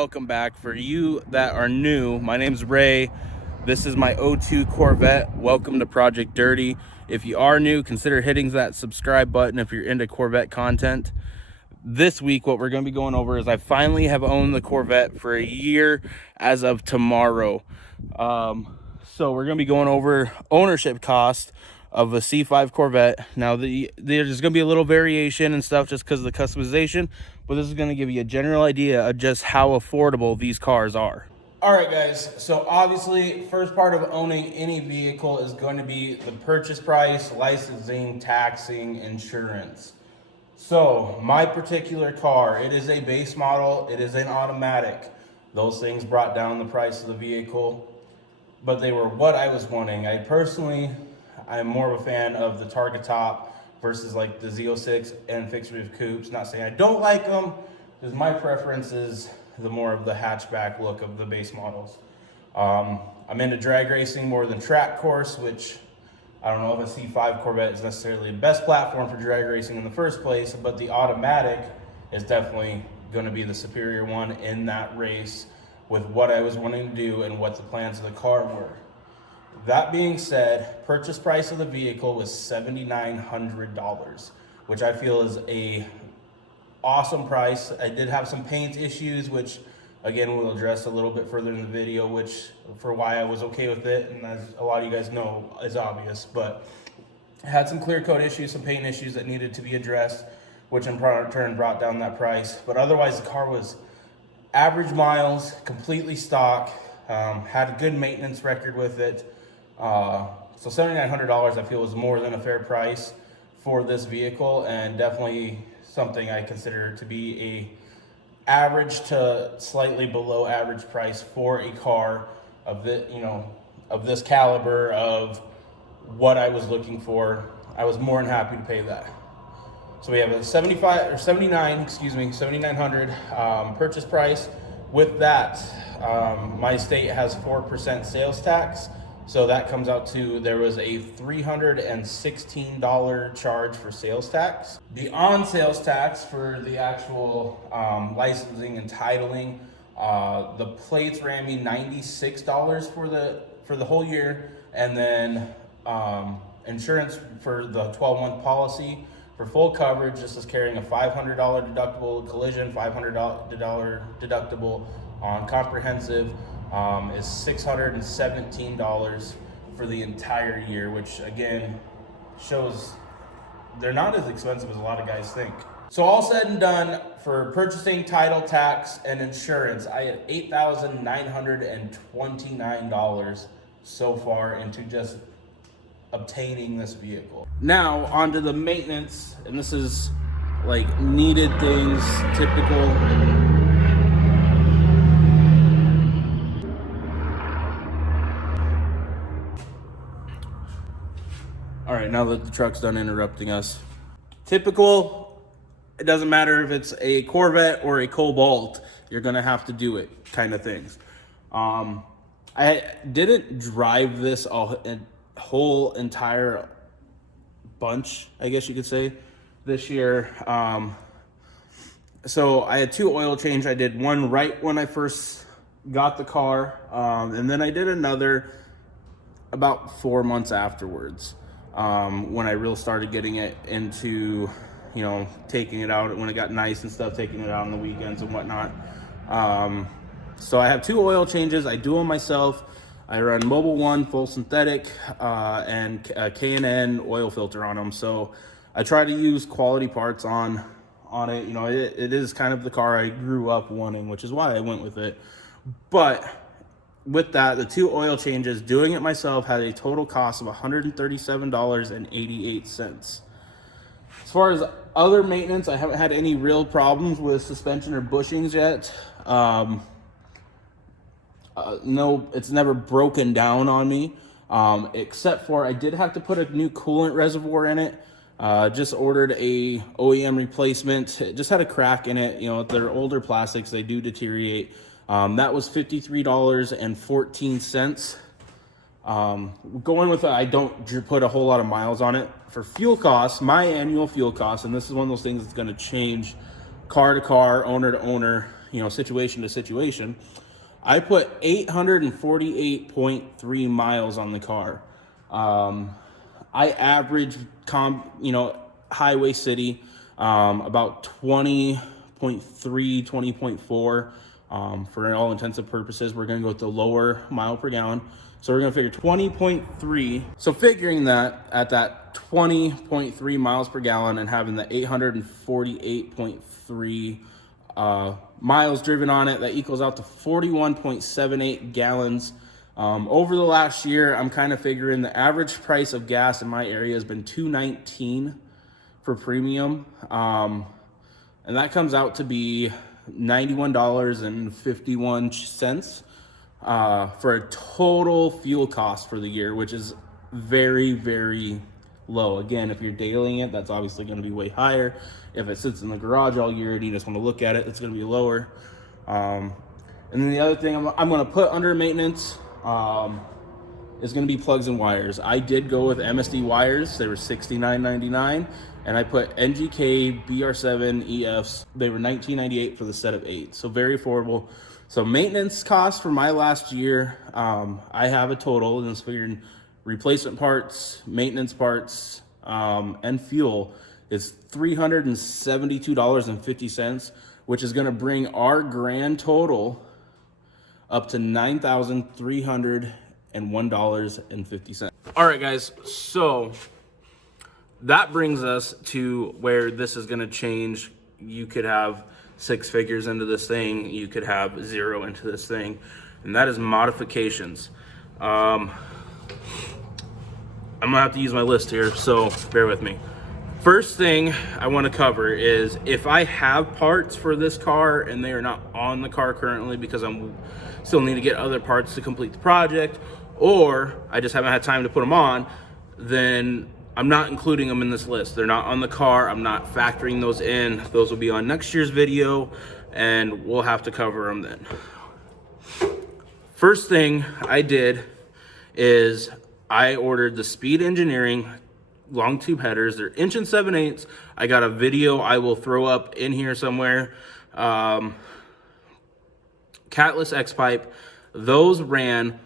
welcome back. For you that are new, my name's Ray. This is my 02 Corvette. Welcome to Project Dirty. If you are new, consider hitting that subscribe button if you're into Corvette content. This week, what we're going to be going over is I finally have owned the Corvette for a year as of tomorrow. So we're going to be going over ownership cost of a C5 Corvette. Now, there's going to be a little variation and stuff just because of the customization, but this is going to give you a general idea of just how affordable these cars are. All right, guys, so obviously, first part of owning any vehicle is going to be the purchase price, licensing, taxing, insurance. So my particular car, it is a base model, it is an automatic. Those things brought down the price of the vehicle, but they were what I was wanting. I'm more of a fan of the Target Top versus like the Z06 and fixed roof coupes. Not saying I don't like them, because my preference is the more of the hatchback look of the base models. I'm into drag racing more than track course, which I don't know if a C5 Corvette is necessarily the best platform for drag racing in the first place, but the automatic is definitely going to be the superior one in that race with what I was wanting to do and what the plans of the car were. That being said, purchase price of the vehicle was $7,900, which I feel is a awesome price. I did have some paint issues, which again we'll address a little bit further in the video, which for why I was okay with it, and as a lot of you guys know is obvious, but I had some clear coat issues, some paint issues that needed to be addressed, which in turn brought down that price. But otherwise the car was average miles, completely stock, had a good maintenance record with it. So $7,900 I feel was more than a fair price for this vehicle, and definitely something I consider to be a average to slightly below average price for a car of this caliber, of what I was looking for. I was more than happy to pay that. So we have a 7,900 purchase price. With that, my state has 4% sales tax. So that comes out to, there was a $316 charge for sales tax. The on-sales tax for the actual licensing and titling, the plates ran me $96 for the whole year, and then insurance for the 12-month policy for full coverage. This is carrying a $500 deductible collision, $500 deductible on comprehensive. Is $617 for the entire year, which again shows they're not as expensive as a lot of guys think. So all said and done, for purchasing, title, tax, and insurance, I had $8,929 so far into just obtaining this vehicle. Now onto the maintenance, and this is like needed things, typical. All right, now that the truck's done interrupting us. Typical, it doesn't matter if it's a Corvette or a Cobalt, you're gonna have to do it kind of things. I didn't drive this a whole entire bunch, I guess you could say, this year. So I had 2 oil change. I did one right when I first got the car, and then I did another about 4 months afterwards. When I really started getting it into, taking it out when it got nice and stuff, taking it out on the weekends and whatnot. So I have 2 oil changes. I do them myself. I run Mobil 1 full synthetic, and K&N oil filter on them. So I try to use quality parts on it. It is kind of the car I grew up wanting, which is why I went with it. But with that, the 2 oil changes, doing it myself, had a total cost of $137.88. As far as other maintenance, I haven't had any real problems with suspension or bushings yet. No, it's never broken down on me, except for I did have to put a new coolant reservoir in it. Just ordered a OEM replacement. It just had a crack in it. They're older plastics, they do deteriorate. That was $53.14. Going with it, I don't put a whole lot of miles on it. For fuel costs, my annual fuel costs, and this is one of those things that's going to change car to car, owner to owner, you know, situation to situation. I put 848.3 miles on the car. I average, you know, highway city, about 20.3, 20.4. For all intents and purposes, we're going to go with the lower mile per gallon. So we're going to figure 20.3. So figuring that at that 20.3 miles per gallon and having the 848.3 miles driven on it, that equals out to 41.78 gallons. Over the last year, I'm kind of figuring the average price of gas in my area has been $2.19 for premium. And that comes out to be $91.51 for a total fuel cost for the year, which is very, very low. Again, if you're dailying it, that's obviously going to be way higher. If it sits in the garage all year and you just want to look at it, it's going to be lower. And then the other thing I'm going to put under maintenance is going to be plugs and wires. I did go with MSD wires. They were $69.99, and I put NGK BR7 EFs. They were $19.98 for the set of 8, so very affordable. So maintenance costs for my last year, I have a total, and it's figuring replacement parts, maintenance parts, and fuel is $372.50, which is going to bring our grand total up to $9,301.50. All right, guys, so that brings us to where this is going to change. You could have 6 figures into this thing, you could have 0 into this thing, and that is modifications. I'm gonna have to use my list here, so bear with me. First thing I want to cover is if I have parts for this car and they are not on the car currently because I'm still need to get other parts to complete the project, or I just haven't had time to put them on, then I'm not including them in this list. They're not on the car. I'm not factoring those in. Those will be on next year's video, and we'll have to cover them then. First thing I did is I ordered the Speed Engineering long tube headers. They're 1 7/8". I got a video I will throw up in here somewhere. Catless X pipe. Those ran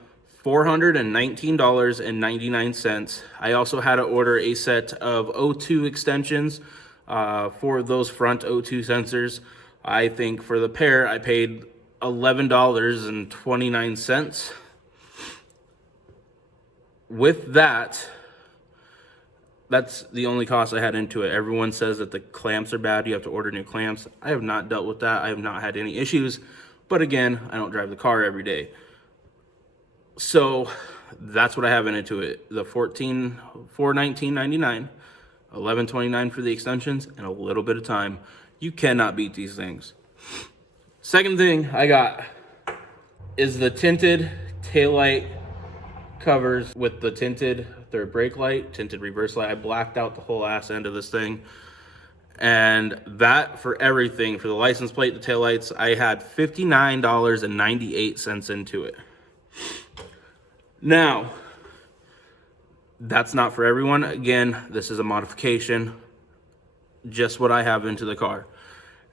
$419.99. I also had to order a set of O2 extensions for those front O2 sensors. I think for the pair I paid $11.29. With that, that's the only cost I had into it. Everyone says that the clamps are bad. You have to order new clamps. I have not dealt with that. I have not had any issues. But again, I don't drive the car every day. So that's what I have into it. The $419.99, $11.29 for the extensions, and a little bit of time. You cannot beat these things. Second thing I got is the tinted taillight covers with the tinted third brake light, tinted reverse light. I blacked out the whole ass end of this thing. And that for everything, for the license plate, the taillights, I had $59.98 into it. Now, that's not for everyone. Again, this is a modification, just what I have into the car.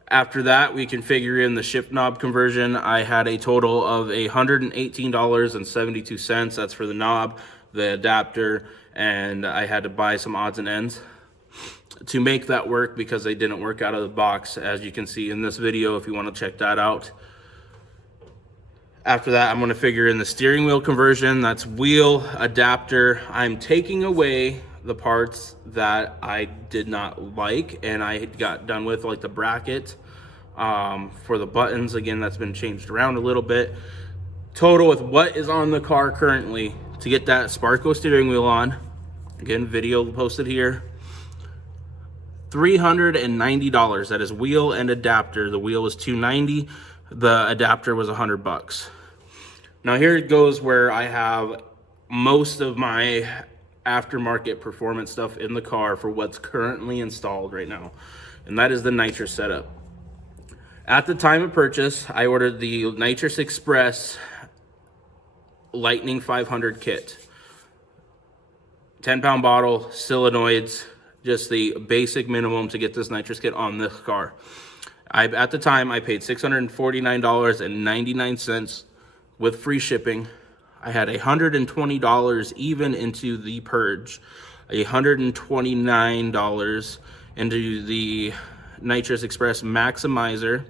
After that, we can figure in the shift knob conversion. I had a total of $118.72. That's for the knob, the adapter, and I had to buy some odds and ends to make that work because they didn't work out of the box, as you can see in this video if you want to check that out. After that, I'm going to figure in the steering wheel conversion. That's wheel, adapter. I'm taking away the parts that I did not like and I got done with, like the bracket for the buttons. Again, that's been changed around a little bit. Total with what is on the car currently to get that Sparco steering wheel on, again, video posted here, $390. That is wheel and adapter. The wheel was $290. The adapter was $100. Now here it goes where I have most of my aftermarket performance stuff in the car for what's currently installed right now, and that is the Nitrous setup. At the time of purchase, I ordered the Nitrous Express Lightning 500 kit. 10-pound bottle, solenoids, just the basic minimum to get this nitrous kit on this car. At the time, I paid $649.99 with free shipping. I had $120 even into the purge, $129 into the Nitrous Express Maximizer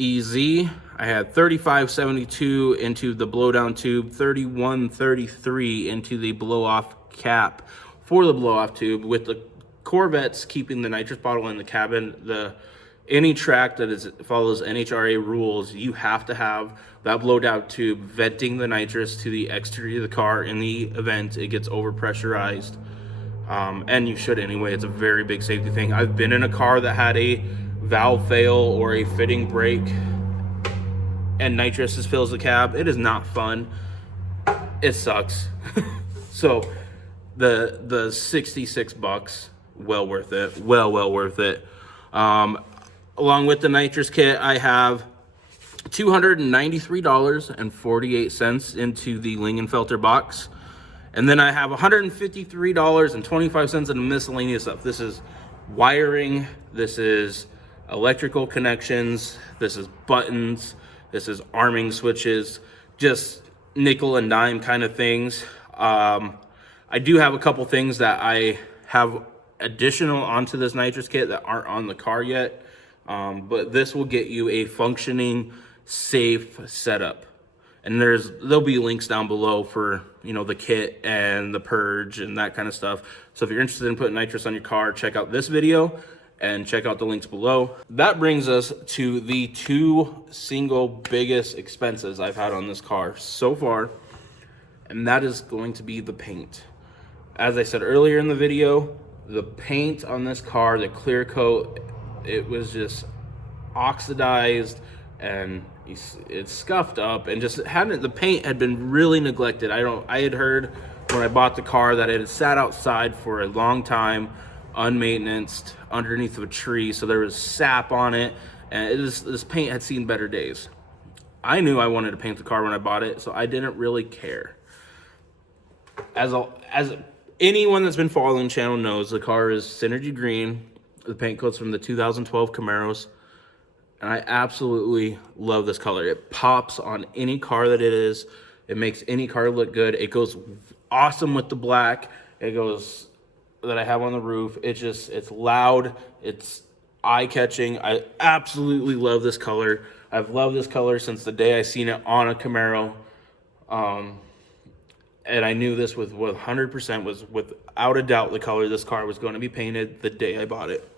EZ. I had $35.72 into the blowdown tube, $31.33 into the blow-off cap for the blow-off tube. With the Corvettes keeping the nitrous bottle in the cabin, any track that follows NHRA rules, you have to have that blowdown tube venting the nitrous to the exterior of the car in the event it gets overpressurized. And you should anyway. It's a very big safety thing. I've been in a car that had a valve fail or a fitting break and nitrous just fills the cab. It is not fun. It sucks. So the 66 bucks, well worth it. Well worth it. Along with the nitrous kit, I have $293.48 into the Lingenfelter box. And then I have $153.25 in miscellaneous stuff. This is wiring, this is electrical connections, this is buttons, this is arming switches, just nickel and dime kind of things. I do have a couple things that I have additional onto this nitrous kit that aren't on the car yet. But this will get you a functioning, safe setup. And there'll be links down below for, the kit and the purge and that kind of stuff. So if you're interested in putting nitrous on your car, check out this video and check out the links below. That brings us to the two single biggest expenses I've had on this car so far, and that is going to be the paint. As I said earlier in the video, the paint on this car, the clear coat, it was just oxidized and it's scuffed up, and just the paint had been really neglected. I had heard when I bought the car that it had sat outside for a long time, unmaintenanced, underneath of a tree, so there was sap on it, and this paint had seen better days. I knew I wanted to paint the car when I bought it, so I didn't really care. As anyone that's been following the channel knows, the car is Synergy Green. The paint coat's from the 2012 Camaros, and I absolutely love this color. It pops on any car that it is. It makes any car look good. It goes awesome with the black. It goes that I have on the roof. It's loud. It's eye-catching. I absolutely love this color. I've loved this color since the day I seen it on a Camaro. And I knew this with 100% was without a doubt the color this car was going to be painted the day I bought it.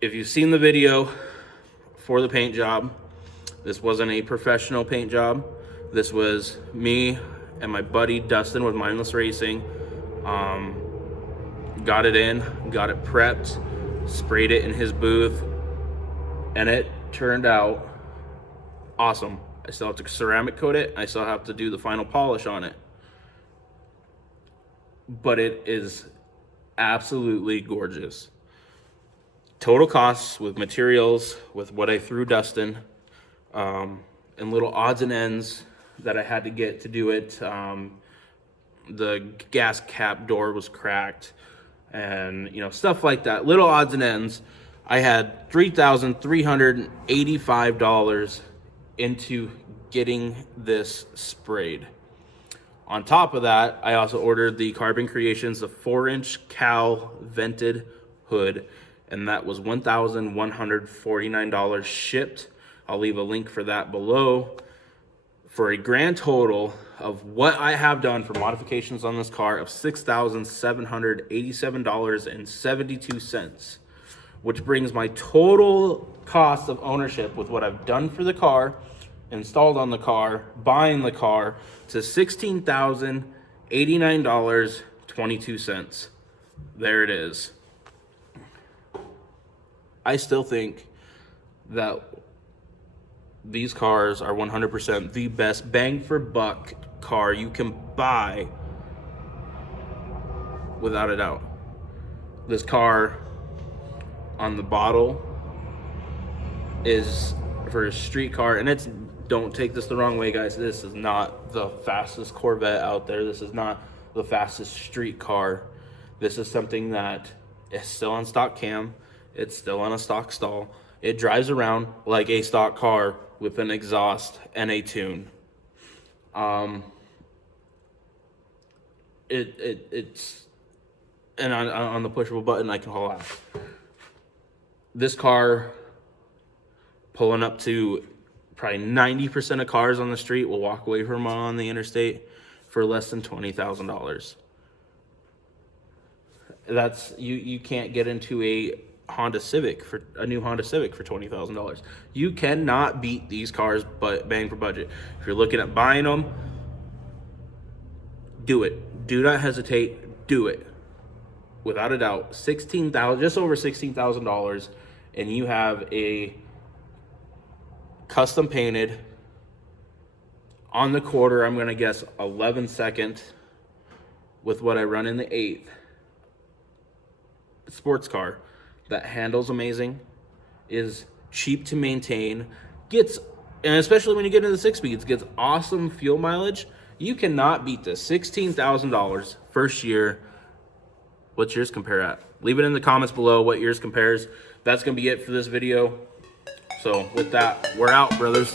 If you've seen the video for the paint job, this wasn't a professional paint job. This was me and my buddy Dustin with Mindless Racing. Got it in, got it prepped, sprayed it in his booth, and it turned out awesome. I still have to ceramic coat it. I still have to do the final polish on it. But it is absolutely gorgeous. Total costs with materials, with what I threw Dustin, and little odds and ends that I had to get to do it. The gas cap door was cracked, and stuff like that. Little odds and ends. I had $3,385 into getting this sprayed. On top of that, I also ordered the Carbon Creations, the 4-inch cal vented hood, and that was $1,149 shipped. I'll leave a link for that below. For a grand total of what I have done for modifications on this car of $6,787.72, which brings my total cost of ownership with what I've done for the car, installed on the car, buying the car, to $16,089.22. There it is. I still think that these cars are 100% the best bang for buck car you can buy, without a doubt. This car on the bottle is for a street car, and don't take this the wrong way, guys. This is not the fastest Corvette out there. This is not the fastest street car. This is something that is still on stock cam. It's still on a stock stall. It drives around like a stock car with an exhaust and a tune. It's and on the pushable button I can haul ass. This car, pulling up to probably 90% of cars on the street will walk away from on the interstate for less than $20,000. That's you can't get into a Honda Civic for a new Honda Civic for $20,000. You cannot beat these cars, but bang for budget. If you're looking at buying them, do it. Do not hesitate. Do it. Without a doubt, just over $16,000, and you have a custom painted on the quarter. I'm gonna guess 11-second with what I run in the 8th sports car that handles amazing, is cheap to maintain, and especially when you get into the 6-speeds, gets awesome fuel mileage. You cannot beat this. $16,000 first year. What's yours compare at? Leave it in the comments below what yours compares. That's gonna be it for this video. So with that, we're out, brothers.